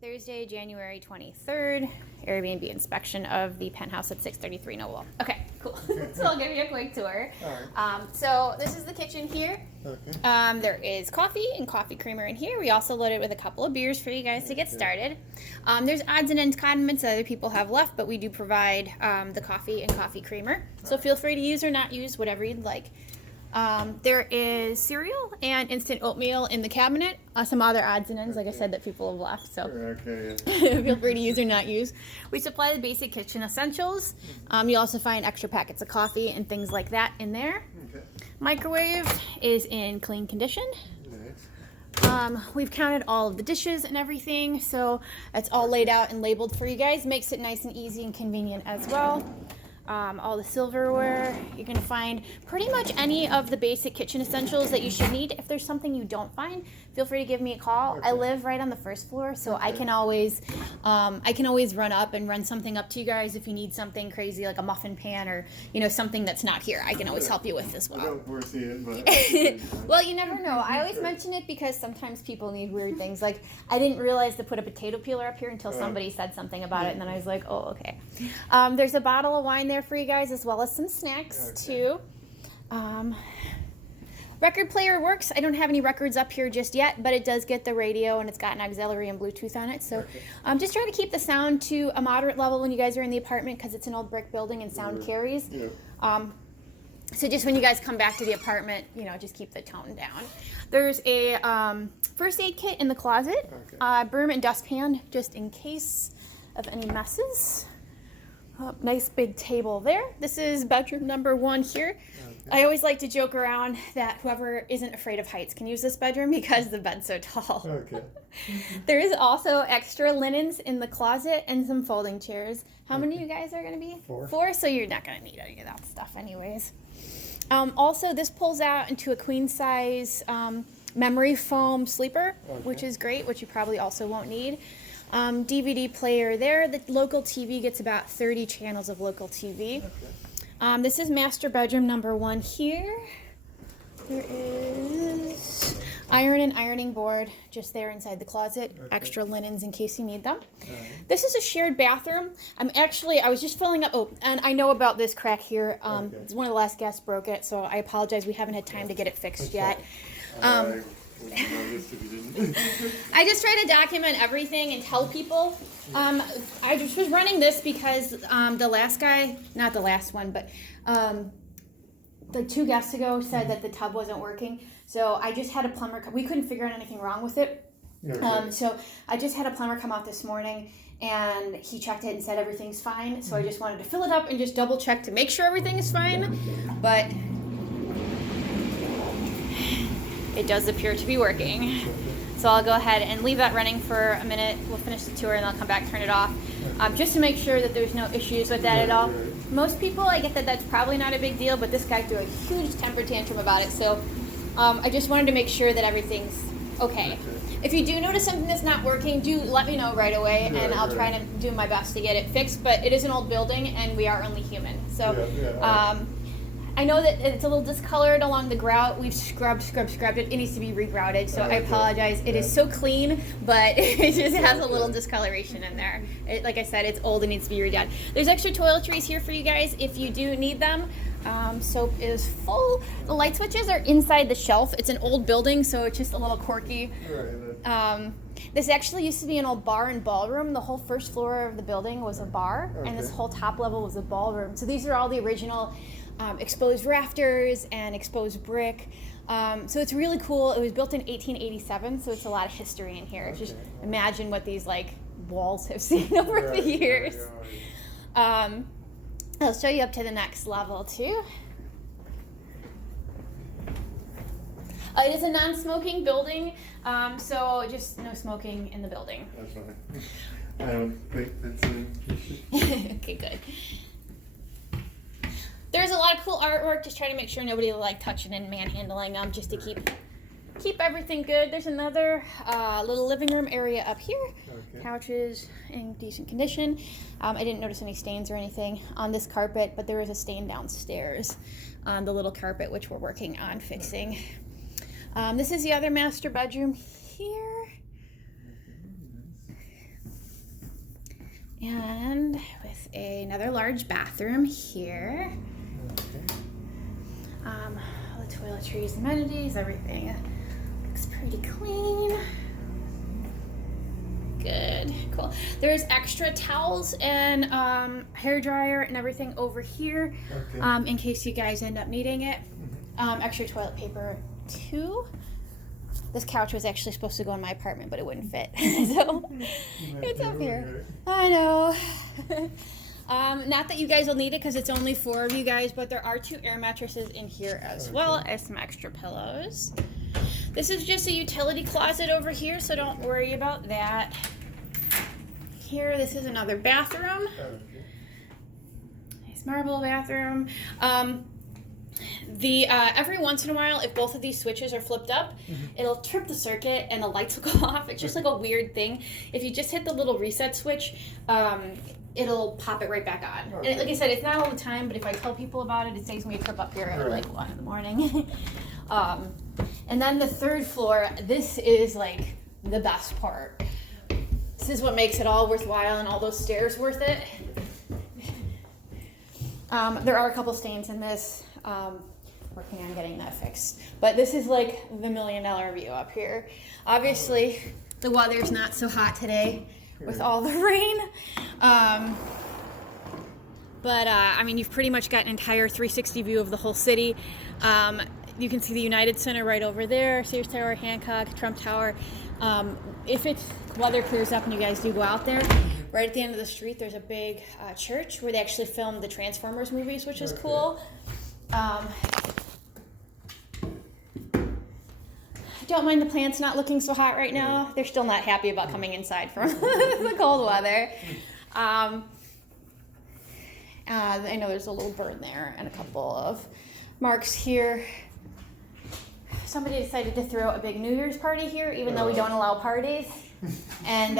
Thursday, January 23rd, Airbnb inspection of the penthouse at 633 Noble. Okay, cool. So I'll give you a quick tour. All right. So this is the kitchen here. Okay. There is coffee and coffee creamer in here. We also loaded with a couple of beers for you guys to get started. There's odds and ends condiments that other people have left, but we do provide the coffee and coffee creamer. So feel free to use or not use whatever you'd like. There is cereal and instant oatmeal in the cabinet. Some other odds and ends, like I said, that people have left. So Okay. feel free to use or not use. We supply the basic kitchen essentials. You also find extra packets of coffee and things like that in there. Okay. Microwave is in clean condition. Nice. We've counted all of the dishes and everything, so it's all laid out and labeled for you guys. Makes it nice and easy and convenient as well. All the silverware. You're going to find pretty much any of the basic kitchen essentials that you should need. If there's something you don't find, feel free to give me a call. Okay. I live right on the first floor, so I can always run up and run something up to you guys if you need something crazy like a muffin pan or something that's not here. I can always help you with as I well. don't foresee it, but Well, you never know. I always mention it because sometimes people need weird things. Like, I didn't realize to put a potato peeler up here until somebody said something about it, and then I was like, oh, okay. There's a bottle of wine there for you guys, as well as some snacks, too. Record player works. I don't have any records up here just yet, but it does get the radio, and it's got an auxiliary and Bluetooth on it. So just try to keep the sound to a moderate level when you guys are in the apartment, because it's an old brick building and sound carries. yeah. So just when you guys come back to the apartment, just keep the tone down. There's a first aid kit in the closet, broom and dustpan just in case of any messes. Nice big table there. This is bedroom number 1 here. I always like to joke around that whoever isn't afraid of heights can use this bedroom because the bed's so tall. Okay. There is also extra linens in the closet and some folding chairs. How many of you guys are going to be? 4. 4, so you're not going to need any of that stuff anyways. Also, this pulls out into a queen size memory foam sleeper, which is great, which you probably also won't need. DVD player there. The local TV gets about 30 channels of local TV. Okay. This is master bedroom number 1 here. There is iron and ironing board just there inside the closet. Extra linens in case you need them. This is a shared bathroom. I was just filling up. Oh, and I know about this crack here. It's one of the last guests broke it, so I apologize. We haven't had time to get it fixed yet. I wouldn't notice if you didn't. I just try to document everything and tell people. I just was running this because the last guy, not the last one, but the 2 guests ago said that the tub wasn't working. So I just had a plumber come. We couldn't figure out anything wrong with it. So I just had a plumber come out this morning, and he checked it and said everything's fine. So I just wanted to fill it up and just double check to make sure everything is fine. But it does appear to be working. So I'll go ahead and leave that running for a minute. We'll finish the tour and I'll come back, turn it off, just to make sure that there's no issues with that at all. Most people, I get that that's probably not a big deal, but this guy threw a huge temper tantrum about it. So I just wanted to make sure that everything's okay. If you do notice something that's not working, do let me know right away, and I'll try to do my best to get it fixed. But it is an old building, and we are only human. So I know that it's a little discolored along the grout. We've scrubbed it. It needs to be regrouted, so I apologize. It is so clean, but it just has a little discoloration in there. Like I said, it's old and needs to be redone. There's extra toiletries here for you guys if you do need them. Soap is full. The light switches are inside the shelf. It's an old building, so it's just a little quirky. This actually used to be an old bar and ballroom. The whole first floor of the building was a bar, and this whole top level was a ballroom. So these are all the original exposed rafters and exposed brick. So it's really cool. It was built in 1887, so it's a lot of history in here. Just imagine what these walls have seen over the years. I'll show you up to the next level too. It is a non-smoking building, so just no smoking in the building. That's fine. I don't think that's an issue. Okay, good. There's a lot of cool artwork. Just try to make sure nobody touching and manhandling them, just to keep everything good. There's another little living room area up here. Couches in decent condition. I didn't notice any stains or anything on this carpet, but there is a stain downstairs on the little carpet, which we're working on fixing. This is the other master bedroom here. And with another large bathroom here. Okay. All the toiletries, amenities, everything looks pretty clean. Good, cool. There's extra towels and hair dryer and everything over here, Okay. in case you guys end up needing it. Extra toilet paper too. This couch was actually supposed to go in my apartment, but it wouldn't fit, so it's up here. I know. Not that you guys will need it because it's only 4 of you guys, but there are 2 air mattresses in here as well as some extra pillows. This is just a utility closet over here, so don't worry about that. Here, this is another bathroom. Okay. Nice marble bathroom. Every once in a while, if both of these switches are flipped up, it'll trip the circuit and the lights will go off. It's just like a weird thing. If you just hit the little reset switch, it'll pop it right back on. Okay. And like I said, it's not all the time, but if I tell people about it, it saves me a trip up here at like 1 in the morning. And then the 3rd floor, this is like the best part. This is what makes it all worthwhile and all those stairs worth it. There are a couple stains in this. Working on getting that fixed. But this is like the $1 million view up here. Obviously, the weather's not so hot today with all the rain. But I mean, you've pretty much got an entire 360 view of the whole city. You can see the United Center right over there, Sears Tower, Hancock, Trump Tower. If weather clears up and you guys do go out there, right at the end of the street, there's a big church where they actually filmed the Transformers movies, which is cool. Don't mind the plants not looking so hot right now. They're still not happy about coming inside from the cold weather. I know there's a little burn there and a couple of marks here. Somebody decided to throw a big New Year's party here, even though we don't allow parties. And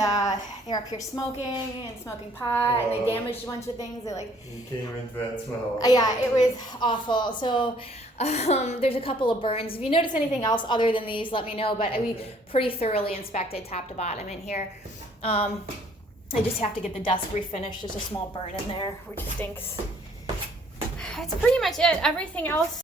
they're up here smoking and smoking pot, and they damaged a bunch of things. They like. You came into that smell. Yeah, it was awful. So there's a couple of burns. If you notice anything else other than these, let me know. But we pretty thoroughly inspected top to bottom in here. I just have to get the desk refinished. There's a small burn in there, which stinks. That's pretty much it. Everything else